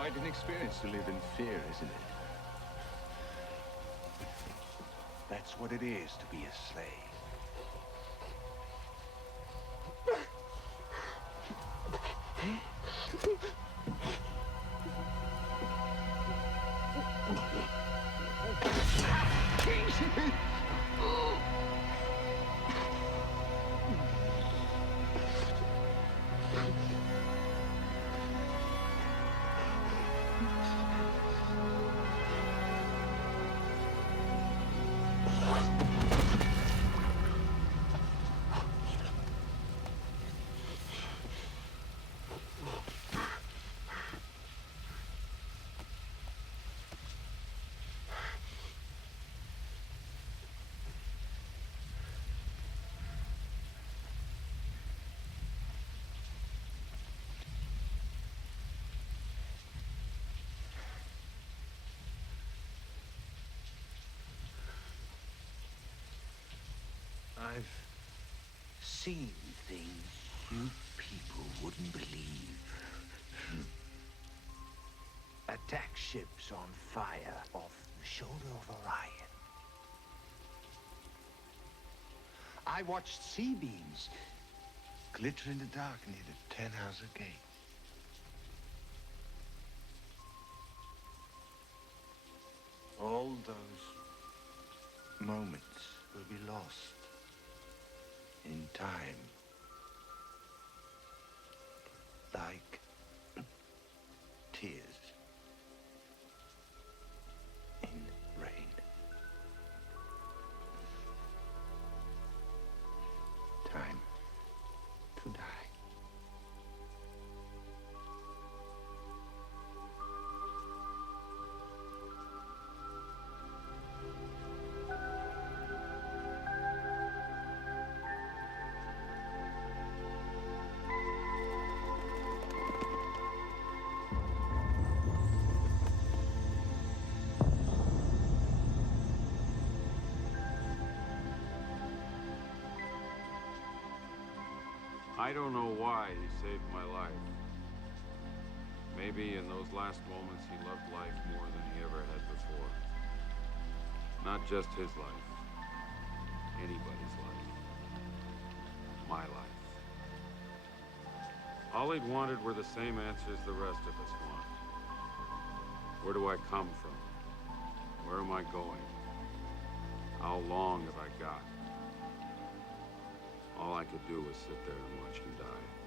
quite an experience to live in fear, isn't it? That's what it is to be a slave. I've seen things you people wouldn't believe. Attack ships on fire off the shoulder of Orion. I watched C-beams glitter in the dark near the 10-house gate. All those moments will be lost in time, like tears in rain. Time to die. I don't know why he saved my life. Maybe in those last moments he loved life more than he ever had before. Not just his life, anybody's life. My life. All he'd wanted were the same answers the rest of us want. Where do I come from? Where am I going? How long have I got? All I could do was sit there and watch him die.